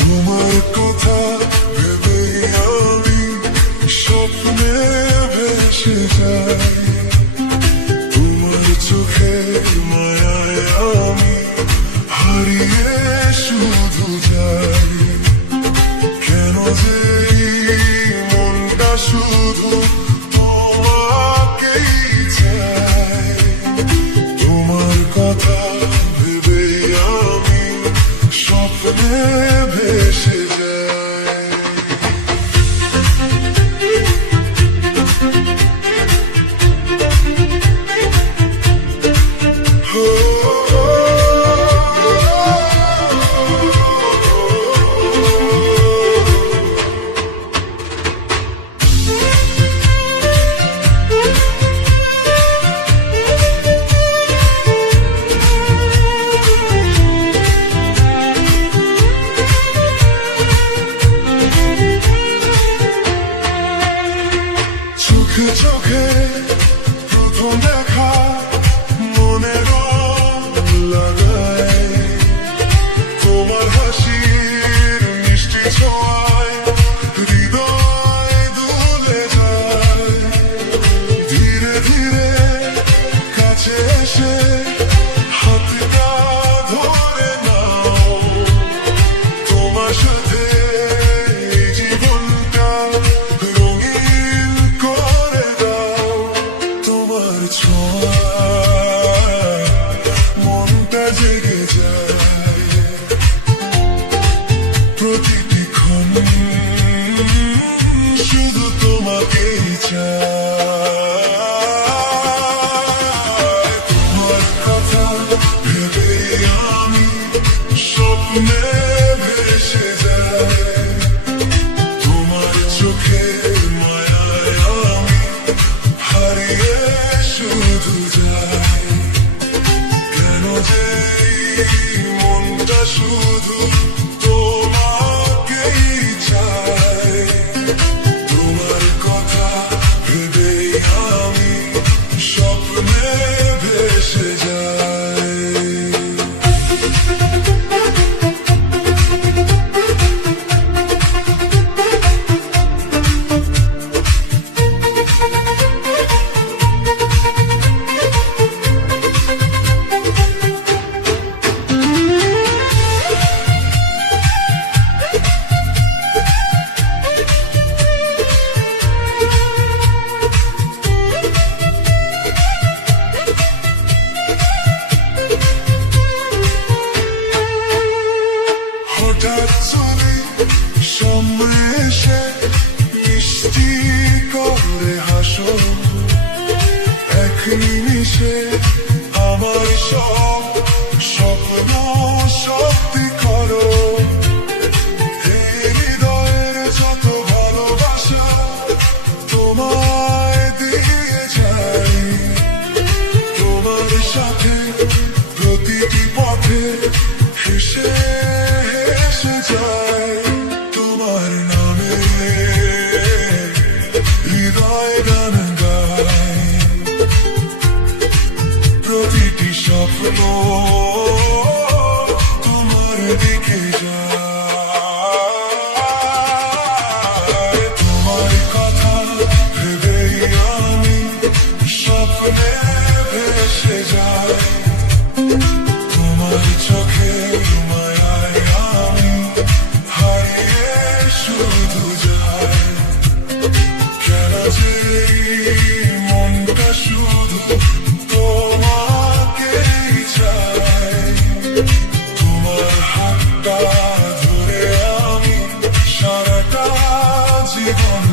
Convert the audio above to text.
তোমার কথা ভেবে আমি স্বপ্নে ভেসে যাই, তোমার চোখের মায়ায় আমি হারিয়ে শুধু যাই। কেন যে মনটা শুধু তোমাকেই চায়, তোমার কথা ভেবে আমি স্বপ্নে ভেসে যাই। চোখে চোখে প্রথম দেখা মনের লাগায়, তোমার হাসির মিষ্টি ছোঁয়ায় হৃদয় দুলে যায়। ধীরে ধীরে কাছে এসে হাতটা ধরে নাও, তোমার সাথে এই জীবনটা রঙিন করে দাও। তোমার ছোঁয়ায় মনটা জেগে যায়, প্রতিটি ক্ষণ শুধু তোমাকেই চায়। তোমার কথা ভেবে আমি স্বপ্নে ভেসে যাই, তোমার চোখের মায়ায় আমি হারিয়ে শুধু যাই। কেন যে মনটা শুধু তোমাকেই চায়, তোমার কথা ভেবে আমি স্বপ্নে ভেসে যাই। হঠাৎ চলে সামনে এসে মিষ্টি করে হাসো, এক নিমিষে আমার সব স্বপ্ন সত্যি করো। এই হৃদয়ের যত ভালোবাসা তোমায় দিয়ে যাই, তোমার সাথে প্রতিটি পথে হেসে হেসে যায়। তোমার নামে হৃদয় গান গায়, প্রতিটি স্বপ্ন তোমার দিকে যায়। তোমার কথা ভেবে আমি স্বপ্নে ভেসে যাই, তোমার চোখের মায়ায় আমি হারিয়ে শুধু যাই। কেন যে মনটা শুধু তোমাকেই চায়, তোমার হাতটা ধরে আমি সারাটা জীবন